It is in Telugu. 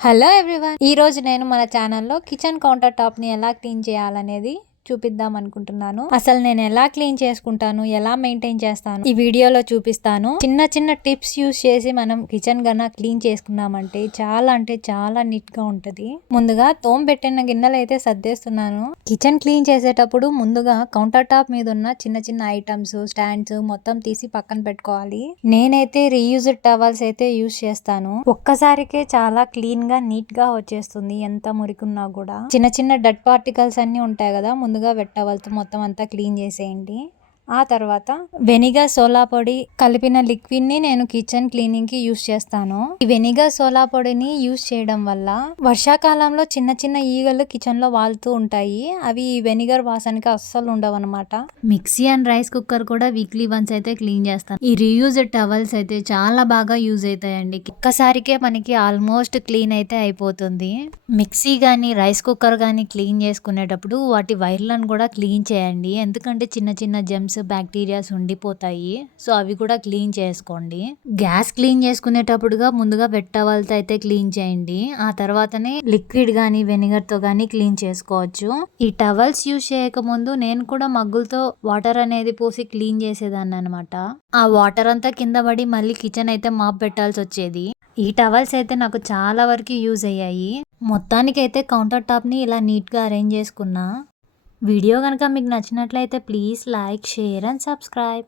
హలో ఎవ్రీవన్, ఈ రోజు నేను మన ఛానల్లో కిచెన్ కౌంటర్ టాప్ ని ఎలా క్లీన్ చేయాలనేది చూపిద్దాం అనుకుంటున్నాను. అసలు నేను ఎలా క్లీన్ చేసుకుంటాను, ఎలా మెయింటైన్ చేస్తాను ఈ వీడియోలో చూపిస్తాను. చిన్న చిన్న టిప్స్ యూస్ చేసి మనం కిచెన్ గన క్లీన్ చేసుకున్నామంటే చాలా నీట్ గా ఉంటది. ముందుగా తోమ పెట్టిన గిన్నెలు అయితే సర్దేస్తున్నాను. కిచెన్ క్లీన్ చేసేటప్పుడు ముందుగా కౌంటర్ టాప్ మీద ఉన్న చిన్న చిన్న ఐటమ్స్, స్టాండ్స్ మొత్తం తీసి పక్కన పెట్టుకోవాలి. నేనైతే రీయూజ్డ్ టవల్స్ అయితే యూస్ చేస్తాను. ఒక్కసారికే చాలా క్లీన్ గా నీట్ గా వచ్చేస్తుంది. ఎంత మురికున్నా కూడా చిన్న చిన్న డట్ పార్టికల్స్ అన్ని ఉంటాయి కదా, ముందుగా వెట్ టవల్తో మొత్తం అంతా క్లీన్ చేసేయండి. ఆ తర్వాత వెనిగర్ సోలా పొడి కలిపిన లిక్విడ్ ని నేను కిచెన్ క్లీనింగ్ కి యూస్ చేస్తాను. ఈ వెనిగర్ సోలా పొడిని యూస్ చేయడం వల్ల వర్షాకాలంలో చిన్న చిన్న ఈగలు కిచెన్ లో వాలుతూ ఉంటాయి. అవి ఈ వెనిగర్ వాసనకి అస్సలు ఉండవు అనమాట. మిక్సీ అండ్ రైస్ కుక్కర్ కూడా వీక్లీ వన్స్ అయితే క్లీన్ చేస్తాను. ఈ రీయూజ్డ్ టవల్స్ అయితే చాలా బాగా యూజ్ అవుతాయండి. ఒక్కసారికే మనకి ఆల్మోస్ట్ క్లీన్ అయితే అయిపోతుంది. మిక్సీ గానీ రైస్ కుక్కర్ గానీ క్లీన్ చేసుకునేటప్పుడు వాటి వైర్లను కూడా క్లీన్ చేయండి. ఎందుకంటే చిన్న చిన్న జెమ్స్, బ్యాక్టీరియాస్ ఉండిపోతాయి. సో అవి కూడా క్లీన్ చేసుకోండి. గ్యాస్ క్లీన్ చేసుకునేటప్పుడుగా ముందుగా వెట్ టవల్తో అయితే క్లీన్ చేయండి. ఆ తర్వాతనే లిక్విడ్ గానీ వెనిగర్ తో గానీ క్లీన్ చేసుకోవచ్చు. ఈ టవల్స్ యూజ్ చేయక ముందు నేను కూడా మగ్గులతో వాటర్ అనేది పోసి క్లీన్ చేసేదాన్ని అనమాట. ఆ వాటర్ అంతా కింద పడి మళ్ళీ కిచెన్ అయితే మాప్ పెట్టాల్సి వచ్చేది. ఈ టవల్స్ అయితే నాకు చాలా వరకు యూజ్ అయ్యాయి. మొత్తానికైతే కౌంటర్ టాప్ ని ఇలా నీట్ గా అరేంజ్ చేసుకున్నా. వీడియో కనుక మీకు నచ్చినట్లయితే please like, share and subscribe.